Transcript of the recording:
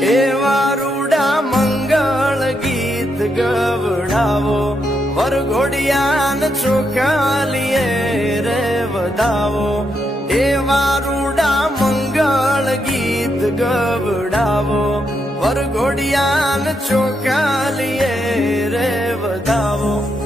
એવા રૂડા મંગળ ગીત ગવડાવો, વરઘોડિયાન ચોખાલીએ રે વધાવો. એવા રૂડા મંગળ ગીત ગવડાવો, વરઘોડિયાન ચોખાલીએ રે વધાવો.